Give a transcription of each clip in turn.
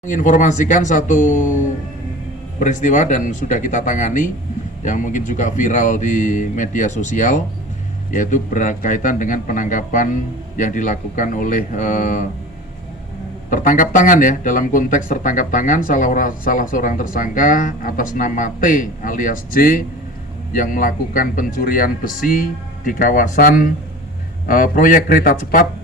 Menginformasikan satu peristiwa dan sudah kita tangani yang mungkin juga viral di media sosial, yaitu berkaitan dengan penangkapan yang dilakukan oleh tertangkap tangan ya, dalam konteks tertangkap tangan salah seorang tersangka atas nama T alias J yang melakukan pencurian besi di kawasan proyek kereta cepat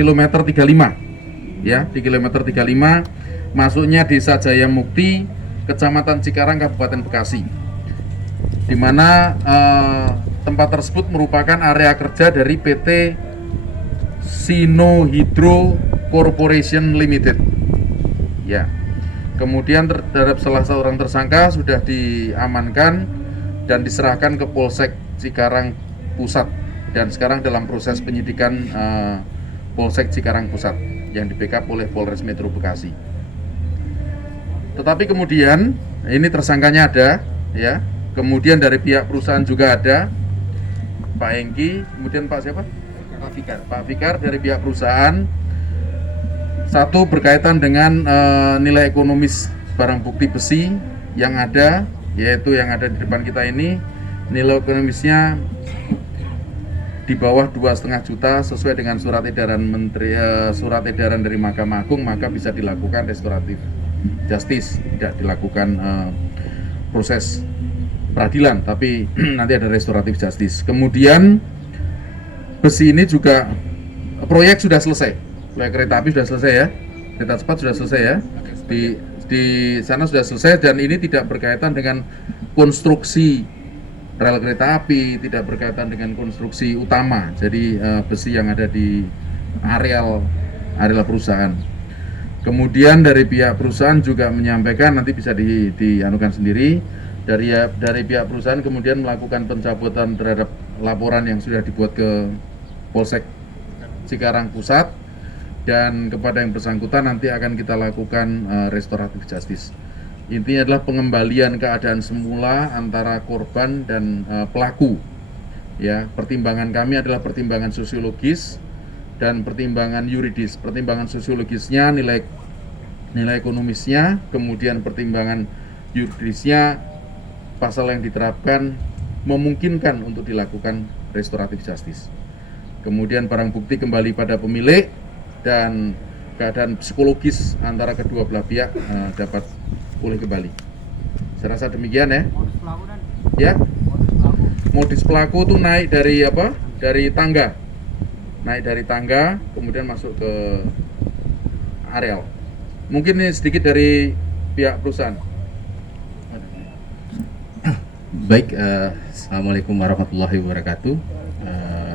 kilometer 35 ya, di kilometer 35 masuknya Desa Jaya Mukti, Kecamatan Cikarang, Kabupaten Bekasi, di mana tempat tersebut merupakan area kerja dari PT Sino Hydro Corporation Limited. Ya, kemudian terhadap salah seorang tersangka sudah diamankan dan diserahkan ke Polsek Cikarang Pusat dan sekarang dalam proses penyidikan Polsek Cikarang Pusat yang di backup oleh Polres Metro Bekasi. Tetapi kemudian ini tersangkanya ada, ya. Kemudian dari pihak perusahaan juga ada, Pak Hengki, kemudian Pak siapa? Pak Fikar. Pak Fikar dari pihak perusahaan. Satu berkaitan dengan nilai ekonomis barang bukti besi yang ada, yaitu yang ada di depan kita ini, nilai ekonomisnya di bawah 2,5 juta sesuai dengan surat edaran dari Mahkamah Agung, maka bisa dilakukan restoratif justice, tidak dilakukan proses peradilan, tapi nanti ada restoratif justice. Kemudian besi ini juga proyek sudah selesai, proyek kereta api sudah selesai ya, kereta cepat sudah selesai ya, di sana sudah selesai, dan ini tidak berkaitan dengan konstruksi rel kereta api, tidak berkaitan dengan konstruksi utama, jadi besi yang ada di areal perusahaan. Kemudian dari pihak perusahaan juga menyampaikan, nanti bisa dianukan sendiri, dari pihak perusahaan kemudian melakukan pencabutan terhadap laporan yang sudah dibuat ke Polsek Cikarang Pusat, dan kepada yang bersangkutan nanti akan kita lakukan restoratif justice. Intinya adalah pengembalian keadaan semula antara korban dan pelaku. Ya, pertimbangan kami adalah pertimbangan sosiologis dan pertimbangan yuridis. Pertimbangan sosiologisnya nilai ekonomisnya, kemudian pertimbangan yuridisnya pasal yang diterapkan memungkinkan untuk dilakukan restoratif justice. Kemudian barang bukti kembali pada pemilik dan keadaan psikologis antara kedua belah pihak dapat pulih kembali. Saya rasa demikian ya. Modus pelaku dan Ya. Modus pelaku tuh naik dari apa? Dari tangga. Naik dari tangga, kemudian masuk ke areal. Mungkin ini sedikit dari pihak perusahaan. Baik, Assalamualaikum warahmatullahi wabarakatuh.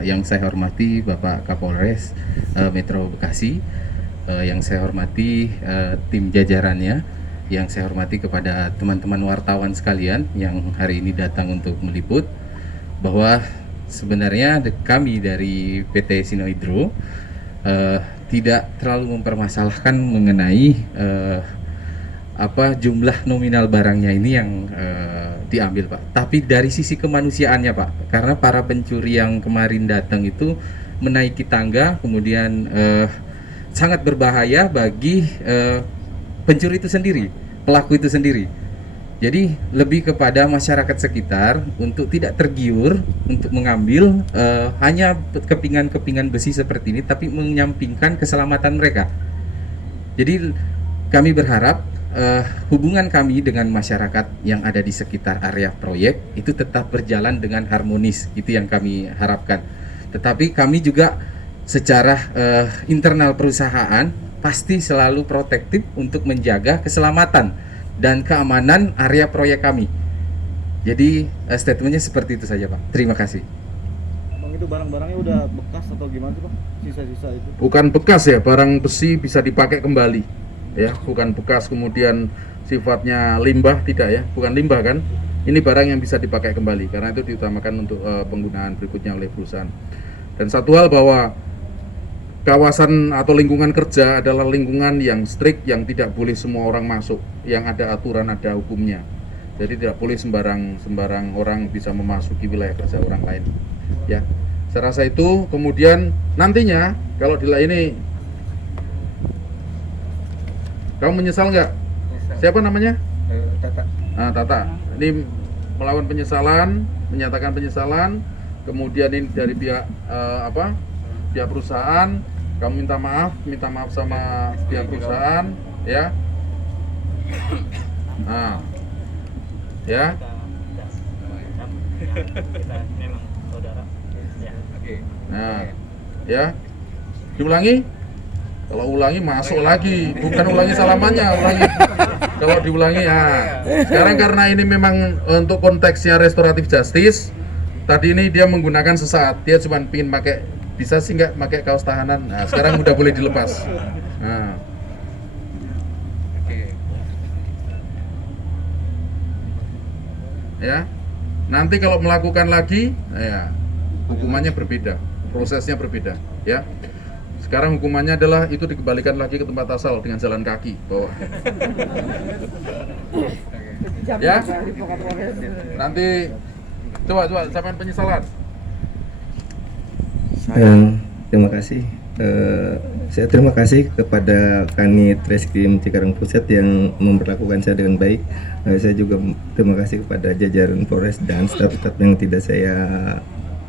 Yang saya hormati Bapak Kapolres Metro Bekasi, yang saya hormati tim jajarannya, yang saya hormati kepada teman-teman wartawan sekalian yang hari ini datang untuk meliput, bahwa sebenarnya kami dari PT Sino Hydro tidak terlalu mempermasalahkan mengenai jumlah nominal barangnya ini yang diambil, Pak. Tapi dari sisi kemanusiaannya, Pak, karena para pencuri yang kemarin datang itu menaiki tangga, kemudian sangat berbahaya bagi pencuri itu sendiri, pelaku itu sendiri. Jadi lebih kepada masyarakat sekitar untuk tidak tergiur untuk mengambil hanya kepingan-kepingan besi seperti ini, tapi menyampingkan keselamatan mereka. Jadi kami berharap hubungan kami dengan masyarakat yang ada di sekitar area proyek itu tetap berjalan dengan harmonis, itu yang kami harapkan. Tetapi kami juga secara internal perusahaan pasti selalu protektif untuk menjaga keselamatan dan keamanan area proyek kami. Jadi statementnya seperti itu saja, Pak. Terima kasih. Bang, itu barang-barangnya udah bekas atau gimana sih, Pak? Sisa-sisa itu. Bukan bekas ya, barang besi bisa dipakai kembali. Ya, bukan bekas kemudian sifatnya limbah, tidak ya, bukan limbah kan. Ini barang yang bisa dipakai kembali, karena itu diutamakan untuk penggunaan berikutnya oleh perusahaan. Dan satu hal, bahwa kawasan atau lingkungan kerja adalah lingkungan yang strict, yang tidak boleh semua orang masuk, yang ada aturan, ada hukumnya. Jadi tidak boleh sembarang orang bisa memasuki wilayah kerja orang lain. Ya, saya rasa itu. Kemudian nantinya kalau ini Kamu menyesal nggak? Siapa namanya? Tata. Nah, Tata. Ini melawan penyesalan, menyatakan penyesalan. Kemudian ini dari pihak pihak perusahaan. Kamu minta maaf sama pihak perusahaan, ya. Nah, ya. Kita memang saudara. Ya. Oke. Nah, ya. Diulangi. Kalau ulangi masuk lagi, bukan ulangi salamannya, ulangi. Kalau diulangi ya. Sekarang karena ini memang untuk konteksnya restoratif justice, tadi ini dia menggunakan sesaat, dia cuma pingin pakai, bisa sih nggak pakai kaos tahanan. Nah, sekarang udah boleh dilepas. Nah, Oke. ya. Nanti kalau melakukan lagi, ya hukumannya berbeda, prosesnya berbeda, ya. Sekarang hukumannya adalah itu dikembalikan lagi ke tempat asal dengan jalan kaki bawah. Ya. Nanti coba sampean penyesalan. Terima kasih. Saya terima kasih kepada Kanit Reskrim Cikarang Pusat yang memperlakukan saya dengan baik. Saya juga terima kasih kepada jajaran Polres dan staf-staf yang tidak saya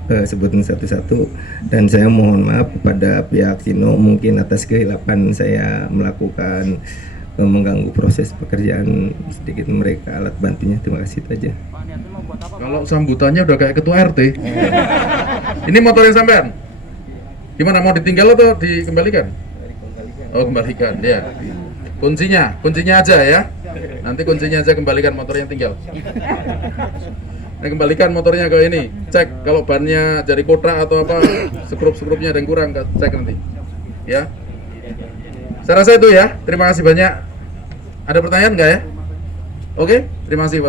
sebutin satu-satu, dan saya mohon maaf kepada pihak Sino mungkin atas kehilapan saya melakukan mengganggu proses pekerjaan sedikit mereka alat bantunya. Terima kasih, itu aja. Kalau sambutannya udah kayak ketua RT. Ini motornya sampean? Gimana, mau ditinggal atau dikembalikan? Oh, kembalikan, ya. Kuncinya aja ya. Nanti kuncinya aja kembalikan, motornya tinggal. Nah, kembalikan motornya ke ini. Cek kalau bannya jadi kotak atau apa, skrup-skrupnya ada yang kurang, cek nanti. Ya. Saya rasa itu ya. Terima kasih banyak. Ada pertanyaan nggak ya? Oke, terima kasih Pak.